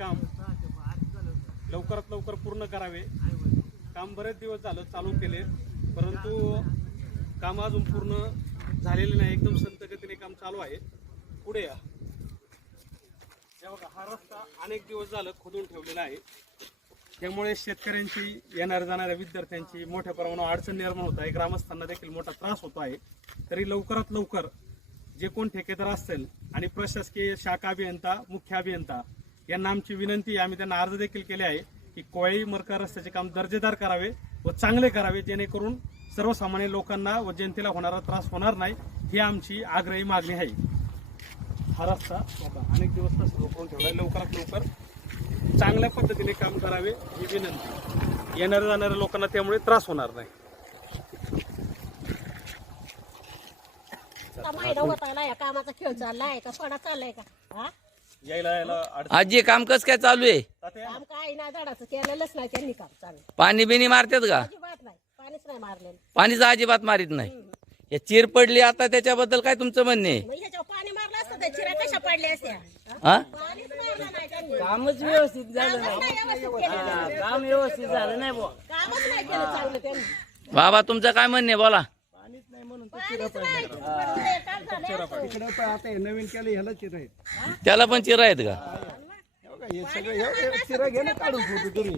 काम लवकरात लवकर पूर्ण करावे। काम बरेच दिवस झालं चालू केले, परंतु काम अजून पूर्ण झालेले नाही। एकदम संत गतीने काम चालू आहे। पुढे या। हे बघा, हा रस्ता अनेक दिवस झालं खोदून ठेवलेला आहे, त्यामुळे शेतकऱ्यांची येणाऱ्या जाणाऱ्या विद्यार्थ्यांची मोठ्या प्रमाणावर अडचण निर्माण होत आहे। ग्रामस्थांना देखील मोठा त्रास होतो आहे। तरी लवकरात लवकर जे कोण ठेकेदार असतील आणि प्रशासकीय शाखा अभियंता, मुख्य अभियंता यांना आमची विनंती आहे, आम्ही त्यांना अर्ज देखील केले आहे की कोळी मरका रस्त्याचे काम दर्जेदार करावे व चांगले करावे, जेणेकरून सर्वसामान्य लोकांना व जनतेला होणारा त्रास होणार नाही, ही आमची आग्रही मागणी आहे। हा रस्ता अनेक दिवस रोखून ठेवला, लवकरात लवकर चांगल्या पद्धतीने काम करावे ही विनंती। येणाऱ्या जाणाऱ्या लोकांना त्यामुळे त्रास होणार नाही। कामाचा खेळ चाललाय का थोडा चाललाय का? यायला आजी काम कस काय चालू आहे? काम काय नाही, झाडाचं केलेलंच नाही त्यांनी काम चालू। पाणी बिनी मारतात का? अजिबात नाही, पाणीच नाही मारलेलं। पाणीच अजिबात मारित नाही। हे चीर पडली आता, त्याच्याबद्दल काय तुमचं म्हणणे आहे? मग ह्याच्यावर पाणी मारलं असतं तर चिरा कशा पडल्या असत्या? हा? पाणीच मारलं नाही त्यांनी। कामच व्यवस्थित झालं कामच नाही व्यवस्थित केलेलं। काम व्यवस्थित झालं नाही बुवा. कामच नाही केलं चांगलं त्यांनी। बाबा तुमचं काय म्हणणे बोला? पाणीच नाही म्हणून पाणीच नाही, पडलंय, काम झालंय असं। इकडे पण आता हे नवीन केलं ह्याला चिर आहेत. त्याला पण चिरा आहेत का? हे सगळं चिरा घे ना काढून फोटो तुम्ही।